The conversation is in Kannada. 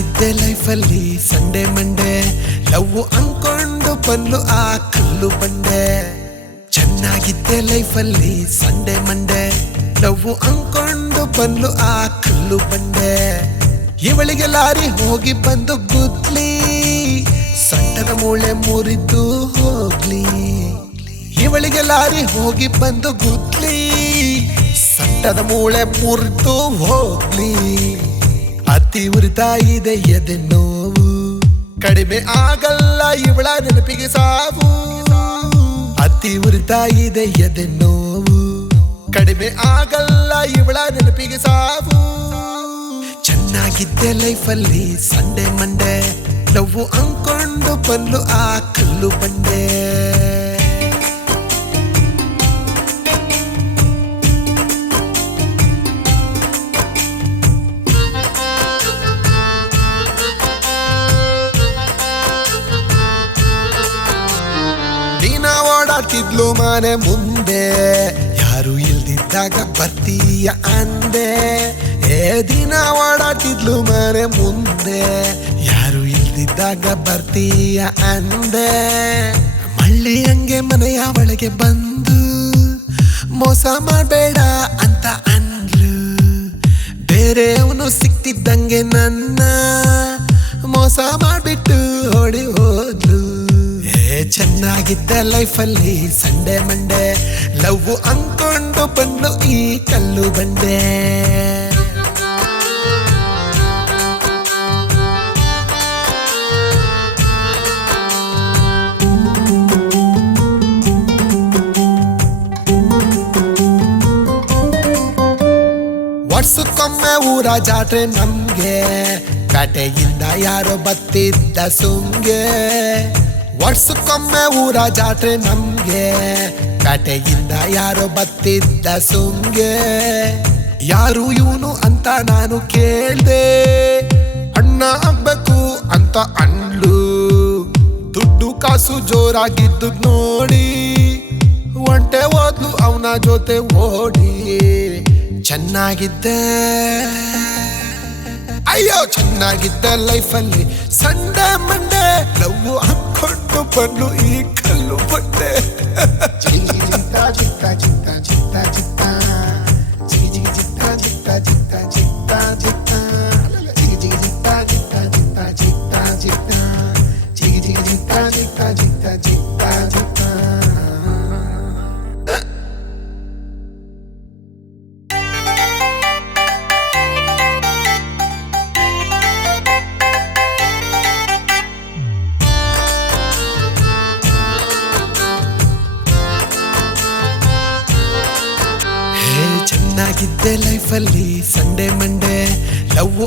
ಚೆನ್ನಾಗಿದ್ದೆ ಲೈಫಲ್ಲಿ ಸಂಡೇ ಮಂಡೇ ಲವ್ ಅಂಕೊಂಡು ಬಂದ್ಲು ಆ ಕಲ್ಲು ಬಂಡೆ ಚೆನ್ನಾಗಿದ್ದೆ ಲೈಫಲ್ಲಿ ಸಂಡೇ ಮಂಡೇ ಲವ್ ಅಂಕೊಂಡು ಬಂದ್ಲು ಆ ಕಲ್ಲು ಬಂಡೆ ಇವಳಿಗೆ ಲಾರಿ ಹೋಗಿ ಬಂದು ಗುದ್ಲಿ ಸೊಂಟದ ಮೂಳೆ ಮುರಿದು ಹೋಗ್ಲಿ ಇವಳಿಗೆ ಲಾರಿ ಹೋಗಿ ಬಂದು ಗುದ್ಲಿ ಸೊಂಟದ ಮೂಳೆ ಮುರಿದು ಹೋಗ್ಲಿ ಅತಿ ಉರಿತಾ ಇದೆ ಎದೆ ನೋವು ಕಡಿಮೆ ಆಗಲ್ಲ ಇವಳ ನೆನಪಿಗೆ ಸಾವು ಅತಿ ಉರಿತಾ ಇದೆ ಎದೆ ನೋವು ಕಡಿಮೆ ಆಗಲ್ಲ ಇವಳ ನೆನಪಿಗೆ ಸಾವು ಚೆನ್ನಾಗಿದ್ದೆ ಲೈಫಲ್ಲಿ ಸಂಡೇ ಮಂಡೇ ಲವ್ ಅಂಕೊಂಡು ಬಂದ್ಲು ಆ ಕಲ್ಲು ಬಂಡೆ ಓಡಾಡ್ತಿದ್ಲು ಮನೆ ಮುಂದೆ ಯಾರು ಇಲ್ದಿದ್ದಾಗ ಬರ್ತೀಯ ಅಂದೆ ದಿನ ಓಡಾಡ್ತಿದ್ಲು ಮನೆ ಮುಂದೆ ಯಾರು ಇಲ್ದಿದ್ದಾಗ ಬರ್ತೀಯ ಅಂದೆ ಮಳ್ಳಿ ಹಂಗೆ ಮನೆಯ ಒಳಗೆ ಬಂದು ಮೋಸ ಮಾಡಬೇಡ ಅಂತ ಅಂದ್ಲು ಬೇರೆಯವನು ಸಿಕ್ತಿದ್ದಂಗೆ ನನ್ನ ಮೋಸ ಮಾಡ್ಬಿಟ್ಟು ಓಡಿ ಹೋದ್ಲು ಚೆನ್ನಾಗಿದ್ದ ಲೈಫಲ್ಲಿ ಸಂಡೇ ಮಂಡೇ ಲವ್ ಅಂಕೊಂಡು ಬಂದು ಈ ಕಲ್ಲು ಬಂಡೆ ವರ್ಷಕ್ಕೊಮ್ಮೆ ಊರ ಜಾತ್ರೆ ನಮ್ಗೆ ಕಟೆಯಿಂದ ಯಾರೋ ಬತ್ತಿದ್ದ ಸುಮ್ಗೆ ವರ್ಷಕ್ಕೊಮ್ಮೆ ಊರ ಜಾತ್ರೆ ನಮ್ಗೆ ಕಟೆಯಿಂದ ಯಾರೋ ಬತ್ತಿದ್ದ ಸುಮ್ಗೆ ಯಾರು ಇವನು ಅಂತ ನಾನು ಕೇಳ್ದೆ ಅಣ್ಣ ಆಗ್ಬೇಕು ಅಂತ ಅಂಡ್ಲು ದುಡ್ಡು ಕಾಸು ಜೋರಾಗಿದ್ದು ನೋಡಿ ಒಂಟೆ ಹೋದ್ಲು ಅವನ ಜೊತೆ ಓಡಿ ಚೆನ್ನಾಗಿದ್ದೆ ಅಯ್ಯೋ ಚೆನ್ನಾಗಿದ್ದ ಲೈಫಲ್ಲಿ ಸಂಡೇ ಮಂಡೇ ಲವ್ ಹಾಕೊಂಡು ಬಂದ್ಲು ಈ ಕಲ್ಲು ಬಂಡೆ ಚಿತ್ತ ಚಿತ್ತ ಚಿತ್ತ ಚಿತ್ತ ಚಿತ್ತ ಚಿಗಿ ಚಿತ್ತ ಚಿತ್ತ ಚಿತ್ತ ಚಿತ್ತ ಚಿತ್ತ ಚಿಗಿ ಚಿತ್ತ ಚಿತ್ತ ಚಿತ್ತ ಚಿತ್ತ ಚಿತ್ತ ಚಿಗಿ ಚಿತ್ತ ಚಿತ್ತ ಚಿತ್ತ ಚಿತ್ತ ಚಿತ್ತ ಚೆನ್ನಾಗಿದ್ದೆ ಲೈಫಲ್ಲಿ ಸಂಡೇ ಮಂಡೇ ಲವ್